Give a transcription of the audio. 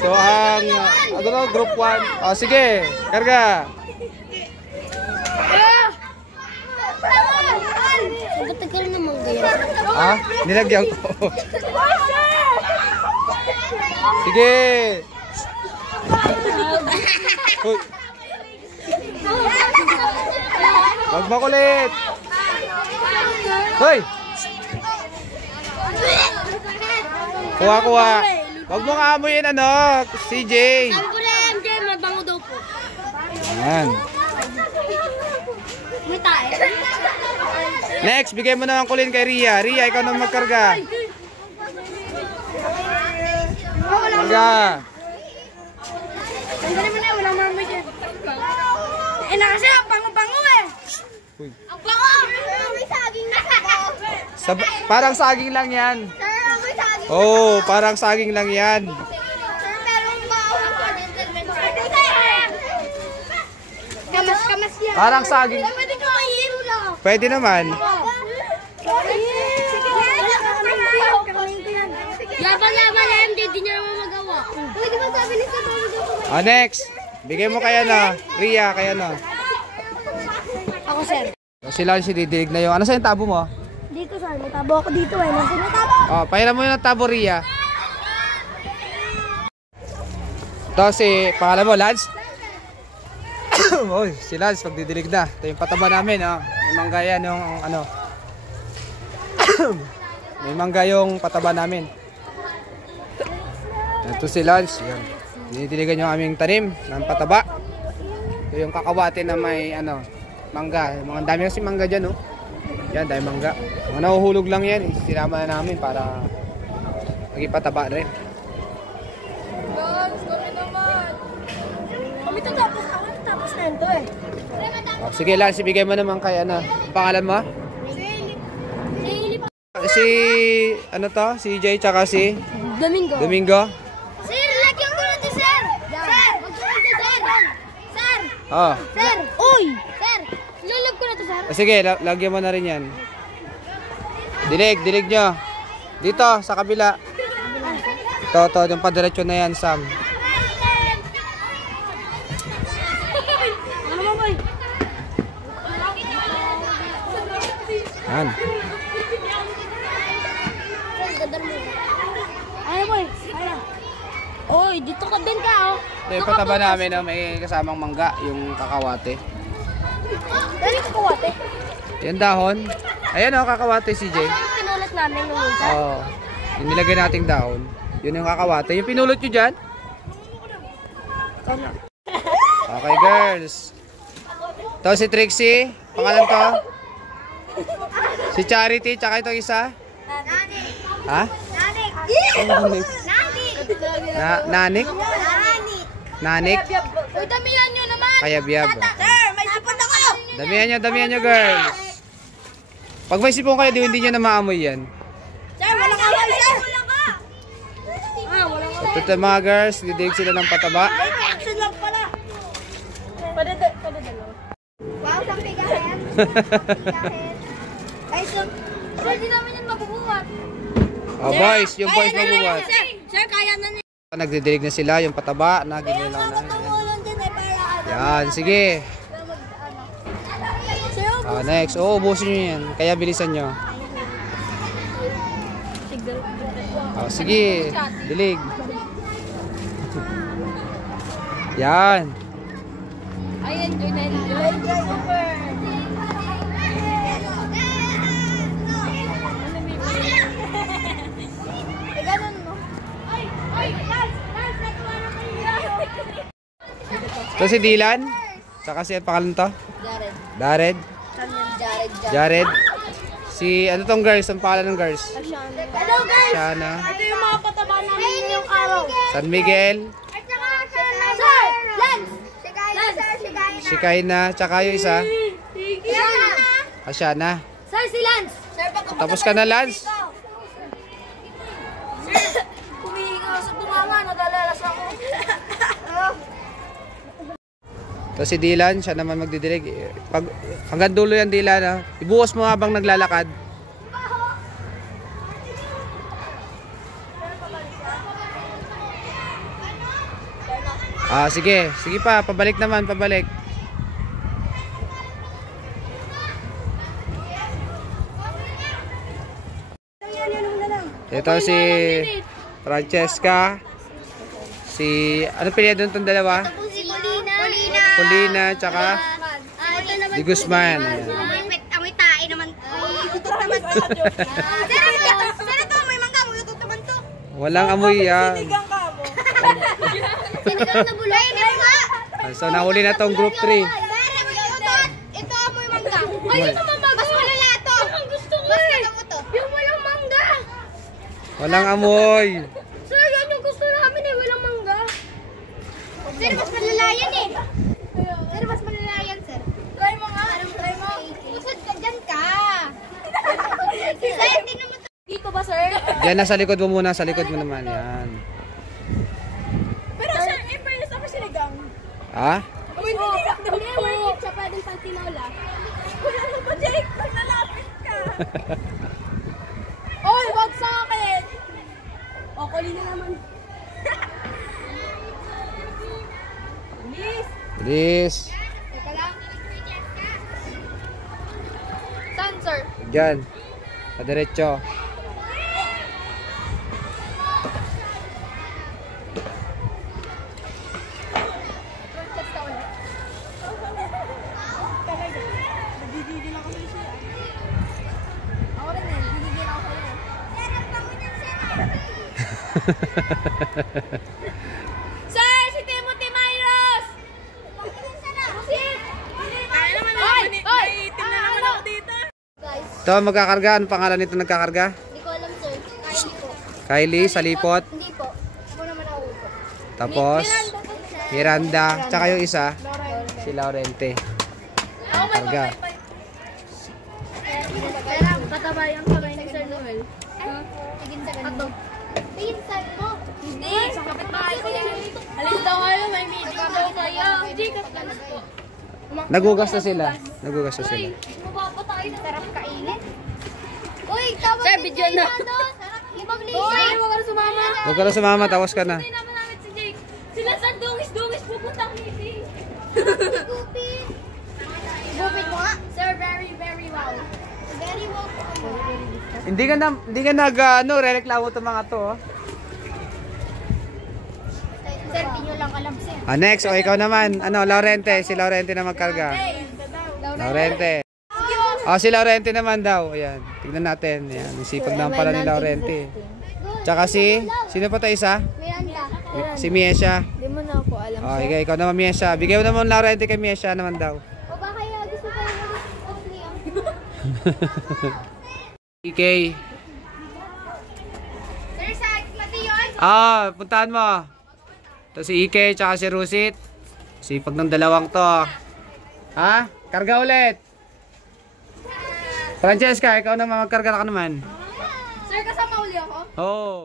So, ang group 1. O, sige. Karga. Matagal naman ganyan. Ha? Nilagyan ko. Sige. Uy. Wag makulit. Hoy. Kuha. Wag mo kaamoyin CJ. Sabi ko na MJ, mabango daw po. Ayan. May tayo. Next, bigay mo na ng kulin kay Ria. Ria, ikaw na magkarga. Karga. Tanggalin mo na, walang mama dyan. Na kasi, ang bango-bango eh. Uy. Ang bango! May saging na ako. Parang saging lang yan. Sir, may saging. Oh, parang saging lang yan. Sir, meron ba ako ng Kamas yan. Parang saging. Pwede ka mahiro lang. Pwede naman. Laban-laban na MJ, di niya naman magawa. Pwede ba sabi ni Sir? Next. Bigay mo kaya Ria, kaya Ako, sir. Sila si didilig na yung. Ano sa yung tabo mo? Dito, sir. May tabo ako dito eh. Nasa may tabo? Oh, pahiram mo yung tabo, Ria. Ito pangalan mo, Lance? Oh, si Lance, pagdidilig na. Ito yung pataba namin, May mangga yan yung May mangga yung pataba namin. Ito si Lance. Yan. Dinidiligan yung aming tanim ng pataba. Ito yung kakawate na may mangga. Mga dami kasi mangga dyan, Yan, dahil mangga. Mga nahuhulog lang yan. Sinama na namin para maging pataba rin. Guys, kami naman. Kami tapos na ito eh. Oh, sige, Lance, ibigay mo naman kay Ang pangalan mo? Si, si Jay tsaka si Domingo. Sir, lagyan ko na ito, sir. Sir, magsunod na, sir. Sir. Oh. Sir. Uy. Sir, lalag ko na ito, sir. Sige, lagyan mo na rin yan. Dilig nyo. Dito, sa kabila. Ito, yung padiretso na yan, Sam. Yan. Ano, boy? Ano? Oy, dito ka din ka, Ito yung pataba namin na may kasamang mangga, yung kakawate. Dali kakawate. Yan dahon. Ayan kakawate, CJ. Pinulat namin yung isa. Oo. Yung nilagay nating dahon. Yun yung kakawate. Yung pinulot nyo dyan? Okay, girls. Ito si Trixie. Pangalan to? Si Charity, tsaka itong isa? Nanik. Ha? Nanik. Nanik? Nanik? Uy, damihan nyo naman. Kayab-yab. Sir, may sipon ako. Damihan nyo, girls. Pag may sipon kayo, hindi nyo na maamoy yan. Sir, walang awal, sir. Walang awal. Ito mga girls, didig sila ng pataba. Action lang pala. Padadalo. Wow, sang pigahin. Ay, sir, di namin yan mabubuhat. Oh, boys, yung boys mabubuhat. Sir, kaya na niya. Nagdidilig na sila, yung pataba na ginilaw na. Yan, sige. Next. Ubusin nyo yan. Kaya bilisan nyo. Sige. Dilig. Yan. Ay, enjoy na enjoy. Super. Ganun mo. Ito si Dylan. Saka si pangalan to? Jared. Jared. Si ano tong girls? Ang pangalan ng girls? Hello guys. Shana. Ito yung mga pataba namin yung araw. San Miguel. At saka Sir Lance. Si Kaina. Tsaka yung isa. Shana. Sir, si Lance. Tapos ka na, Lance? Kumihinga sa bunganga, nadalalas ako. Ito si Dylan, siya naman magdidilig. Pag, hanggang dulo yan, Dylan. Ibuhos mo habang naglalakad. Ah, sige. Sige pa, pabalik naman, pabalik. Ito si Francesca. Si, ano pinili doon itong dalawa? Si Colina. Polina, tsaka Ito naman. si Guzman. Ayan. Amoy tae naman. Utot naman to. Sir, ito, may mangga. Utot naman to. Walang amoy yan. Sinigang na bulok. So, nahuli na tong group 3. Ito, amoy mangga. Ay, ito mamangga. Mas malala to. Ang gusto ko eh. Yung walang mangga. Walang amoy. Sir, yan yung gusto namin eh. Walang mangga. Sir, mas malala yan eh. Sir, mas malala yan, sir. Try mo nga. Try mo. Usod ka dyan ka. Sir, hindi naman. Dito ba, sir? Diyan na sa likod mo muna. Sa likod mo naman. Yan. Pero sir, in fairness, ako sinigang. Ha? Hindi, worth it siya. Pwedeng pang tinola. Wala na ba, Jake? Pag nalapit ka. Oy, wag sa akin. O, Colina naman. Please. Bilis. Teka lang. Saan, sir? Diyan. Sa diretso. Text ka ulit. Nagigigil ako sa'yo siya. Ako rin eh. Nagigigil ako sa'yo. Sir, ang pango niyan, sir. Sir, si Timothy Myros! Ay, itim na naman ako dito. Guys, Ito, magkakarga. Ano pangalan nito nagkakarga? hindi ko alam, sir. Kylie po. Kylie, Salipot. Hindi po. Ako naman ako po. Tapos, Miranda. Tsaka yung isa, Lauren. si Laurente. Ako may Karga. Katabayan kamay ni Sir Noel. Tigin sa ganun. Pinsan mo. Hindi. Sa kapitbahay ko yan. Alis daw kayo. May meeting daw kayo. Hindi ka po. Nagugas na sila. Nagugas na sila. Mapapatay na. Sarap kainin. Uy, tawag Sir, video na. Ibang Lisa. Uy, huwag ka na sumama. Huwag ka na sumama, tawas ka na. Hindi naman namin si Jake. Sila sa dungis-dungis pupuntang meeting. Gupit. Gupit mo nga. Sir, very, very wow. Very well po. Hindi ka nag ano, rereklamo to mga to. Oh. Sir, di nyo lang alam, sir. Ah, next, o ikaw naman. Ano, Laurente. Si Laurente na magkarga. Laurente. Oh, si Laurente naman daw. Ayan. Tignan natin. Ayan. Ang sipag naman pala ni Laurente. Tsaka sino pa tayo isa? Miranda. Si Miesha. Hindi mo na ako alam. Oh, ikaw naman Miesha. Bigay mo naman Laurente kay Miesha naman daw. O ba kaya gusto ko yung EK. Sir, sa mati yun? Ah, puntahan mo. Ito si EK tsaka si Rusit. Sipag ng dalawang to. Ha? Karga ulit. Francesca, ikaw naman magkarga ka naman. Sir, kasama uli ako? Oh.